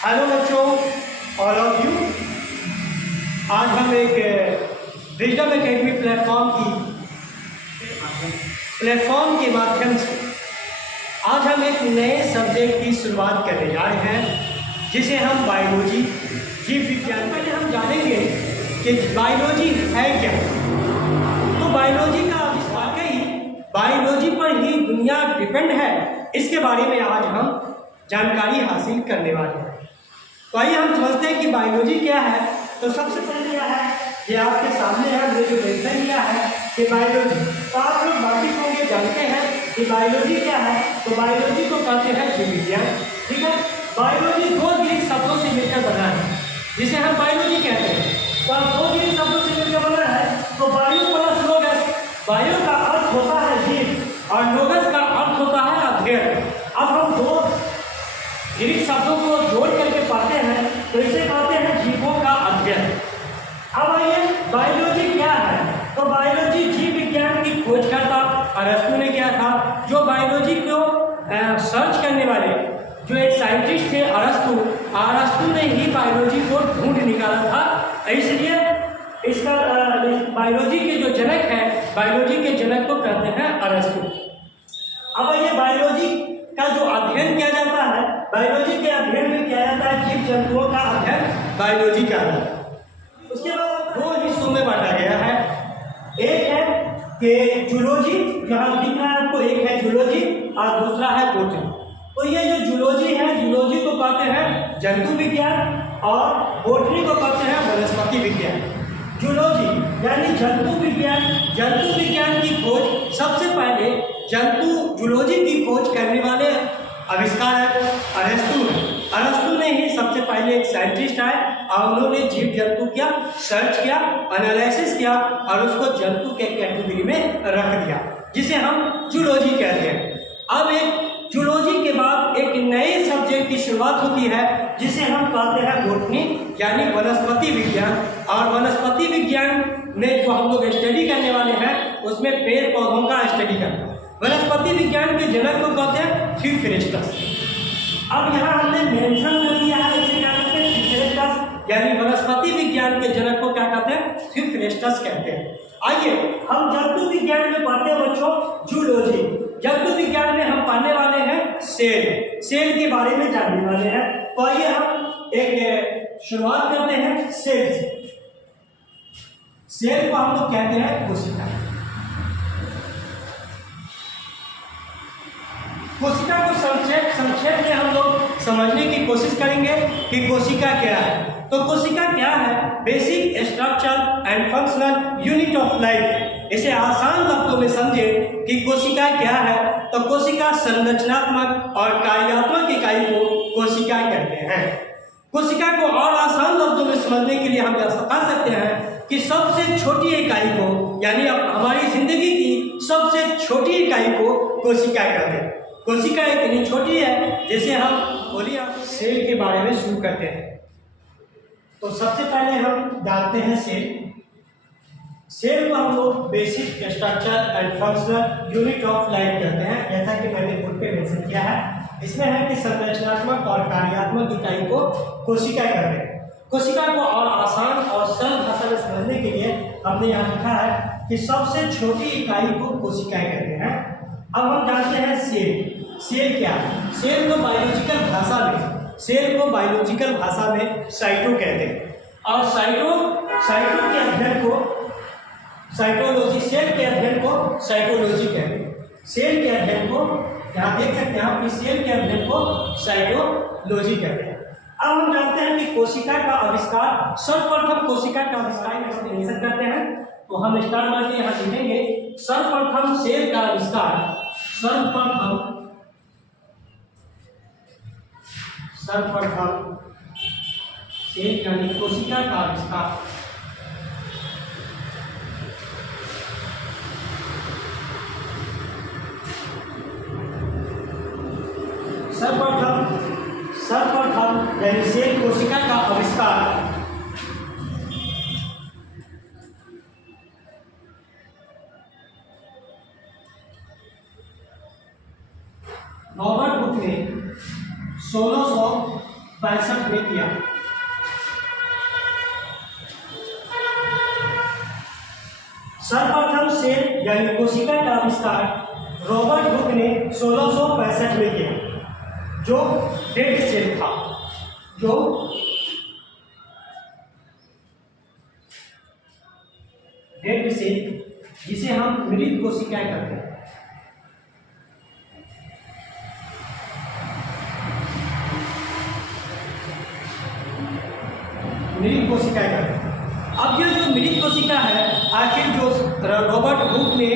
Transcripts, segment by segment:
Hello बच्चों, all of you. आज हम एक विजडम एकेडमी प्लेटफॉर्म के माध्यम से आज हम एक नए सब्जेक्ट की शुरुआत करने जा रहे हैं, जिसे हम बायोलॉजी, जीव विज्ञान। पहले हम जानेंगे कि बायोलॉजी है क्या। तो बायोलॉजी का वाकई बायोलॉजी पर ही दुनिया डिपेंड है, इसके बारे में आज हम जानकारी हासिल करने वाले हैं। तो आइए हम समझते हैं कि बायोलॉजी क्या है। तो सबसे पहले क्या है, ये आपके सामने है, हमने जो मेंशन किया है कि बायोलॉजी। तो आप लोग बाकी होंगे जानते हैं कि बायोलॉजी क्या है। तो बायोलॉजी को कहते हैं जीव विज्ञान। ठीक है, बायोलॉजी दो ग्रीक शब्दों से मिलकर बना है, जिसे हम बायोलॉजी कहते हैं। तो अब दो ग्रीक शब्दों से मिलकर बना है, तो बायो प्लस लोगस। बायो का अर्थ होता है जीव और लोगस का अर्थ होता है अध्ययन। अब हम दो ग्रीक शब्दों को जोड़ करके पढ़ते हैं, तो इसे कहते हैं जीवों का अध्ययन। अब आइए, बायोलॉजी क्या है। तो बायोलॉजी जीव विज्ञान की खोजकर्ता अरस्तु ने किया था। जो बायोलॉजी को सर्च करने वाले जो एक साइंटिस्ट थे अरस्तु ने ही बायोलॉजी को ढूंढ निकाला था। इसलिए इसका बायोलॉजी के जो जनक है, बायोलॉजी के जनक को कहते हैं अरस्तु। अब ये बायोलॉजी का जो अध्ययन किया जाता है, बायोलॉजी के अध्ययन में किया जाता है जीव जंतुओं का अध्ययन बायोलॉजी का है। उसके बाद दो हिस्सों में बांटा गया है। एक है कि जूलॉजी, जहाँ दिख रहा है आपको, एक है जूलॉजी और दूसरा है बॉटनी। तो ये जो जूलॉजी है, जूलॉजी को कहते हैं जंतु विज्ञान और बॉटनी को कहते हैं वनस्पति विज्ञान। जूलॉजी यानी जंतु विज्ञान। जंतु विज्ञान की खोज सबसे पहले जूलॉजी की खोज करने वाले आविष्कारक अरस्तु ने ही सबसे पहले एक साइंटिस्ट आए और उन्होंने जीव जंतु क्या सर्च किया, एनालिसिस किया और उसको जंतु के कैटेगरी में रख दिया, जिसे हम जूलॉजी कहते हैं। अब एक जूलॉजी के बाद एक नए सब्जेक्ट की शुरुआत होती है, जिसे हम कहते हैं बॉटनी यानी वनस्पति विज्ञान। और वनस्पति विज्ञान में जो हम लोग स्टडी करने वाले हैं, उसमें पेड़ पौधों का स्टडी करना। वनस्पति विज्ञान के जनक को कहते हैं थ्यूफिरेस्टस। अब यहाँ हमने मेंशन कर दिया है, इसे क्या कहते हैं, थ्यूफिरेस्टस यानी वनस्पति विज्ञान के जनक को क्या कहते हैं, थ्यूफिरेस्टस कहते हैं। आइए हम जंतु विज्ञान में पढ़ते हैं बच्चों जूलॉजी। जंतु विज्ञान में हम पढ़ने वाले हैं सेल के बारे में जानने वाले हैं। तो आइए हम एक शुरुआत करते हैं सेल से। सेल को हम लोग कहते हैं कोशिका। कोशिका को संक्षेप में हम लोग समझने की कोशिश करेंगे कि कोशिका क्या है। तो कोशिका क्या है, basic structure and functional unit of life. इसे आसान लफ्जों में समझे कि कोशिका क्या है। तो कोशिका संरचनात्मक और कार्यात्मक इकाई को कोशिका कहते हैं। कोशिका को और आसान लफ्जों में समझने के लिए हम यह बता सकते हैं कि सबसे छोटी इकाई को, यानी हमारी जिंदगी की सबसे छोटी इकाई को कोशिका कहते हैं। कोशिका इतनी छोटी है, जैसे हम बोलिए सेल के बारे में शुरू करते हैं। तो सबसे पहले हम जानते हैं सेल को हम लोग basic structure and functional unit of life कहते हैं, जैसा कि मैंने बोर्ड पे मेंशन किया है। इसमें है कि संरचनात्मक और कार्यात्मक इकाई को कोशिका कहते हैं। कोशिका को और आसान और सरल भाषा में समझने के लिए हमने यहाँ लिखा है कि सबसे छोटी इकाई को कोशिका कहते हैं। अब हम जानते हैं सेल क्या है। सेल को बायोलॉजिकल भाषा में साइटो कहते हैं। और साइटो के अध्ययन को साइटोलॉजी, सेल के अध्ययन को साइटोलॉजी कहते हैं। सेल के अध्ययन को यहाँ देख सकते हैं आप कि सेल के अध्ययन को साइटोलॉजी कहते हैं। अब हम जानते हैं कि कोशिका का आविष्कार, सर्वप्रथम कोशिका का आविष्कार करते हैं। तो हम स्टार्ट करके यहाँ लिखेंगे सर्वप्रथम सेल का आविष्कार। सर्वप्रथम सेल यानी कोशिका का आविष्कार। सर्वप्रथम यानी सेल कोशिका का आविष्कार रॉबर्ट हुक ने 1600 1965 में किया। सर्वप्रथम सेल यानी कोशिका का आविष्कार रॉबर्ट हुक ने 1665 में किया, जो डेड सेल था, जो डेड सेल जिसे हम मृत कोशिकाएं कहते हैं। मृत कोशिकाएं कहते हैं। अब ये जो मृत कोशिका है, आखिर जो रॉबर्ट हुक ने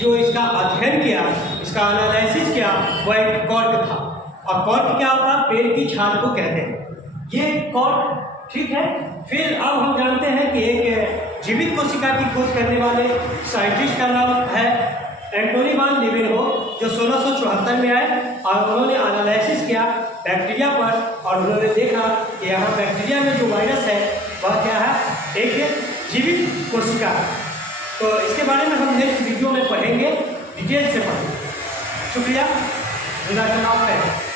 जो इसका अध्ययन किया, इसका एनालिसिस किया, वह एक कॉर्क था। और कॉर्क क्या होता है? पेड़ की छाल को कहते हैं ये कॉर्क, ठीक है। फिर अब हम जानते हैं कि एक जीवित कोशिका की खोज करने वाले साइंटिस्ट का नाम है एंटोनी वान लीवेनहोफ, जो 1674 में आए और उन्होंने एनालिसिस किया बैक्टीरिया पर, और उन्होंने देखा कि यहाँ बैक्टीरिया में जो वायरस है वह क्या है? एक जीवित कोशिका है। तो इसके बारे में हम नेक्स्ट वीडियो में पढ़ेंगे, डिटेल से पढ़ेंगे। शुक्रिया, जज़ाकल्लाह खैर।